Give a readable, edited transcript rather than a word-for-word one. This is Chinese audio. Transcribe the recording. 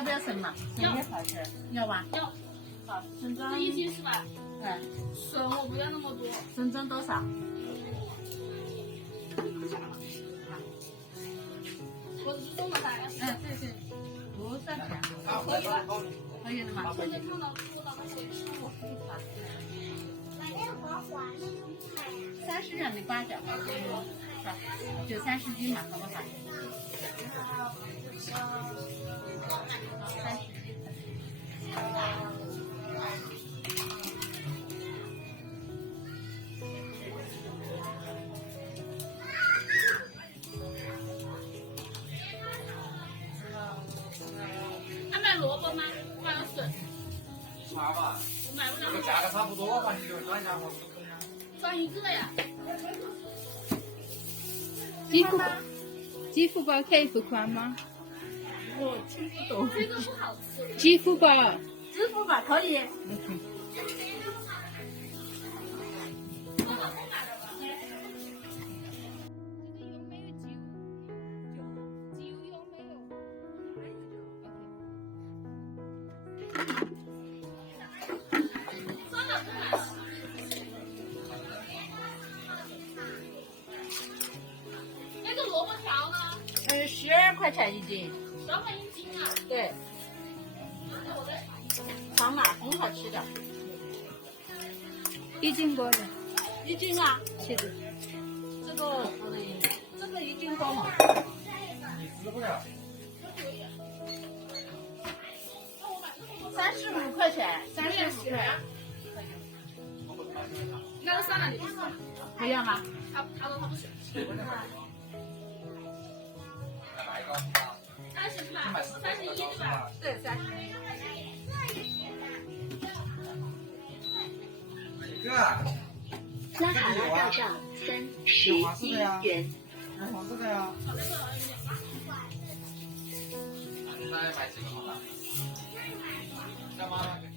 要不要笋嘛？笋也好吃，要吧？要。好，笋装。这一斤是吧？嗯。笋我不要那么多。笋装多少？我只是送了他。对，不算钱。可以了。可以了吗？现在看到多了，回吃我。30让你8角，好，就30斤嘛，好不好？30斤。还买萝卜吗？买了笋。差吧？我买不了。这个价格差不多嘛，你就转一下嘛。转一个呀。支付宝可以付款吗？我听不懂。这个不好吃。支付宝。支付宝可以。那个萝卜条呢？12块钱一斤。12块一斤啊？对。长码很好吃的。1斤多的。1斤啊？是的。这个1斤多嘛？你吃不了。35块钱，35块。那就算了，你不吃。不要吗？他说他不吃。哪一个30是吧？31对吧？对，31。一个。拉卡拉到账31元。有黄色的呀。好，那个那买这个好了。干嘛呢？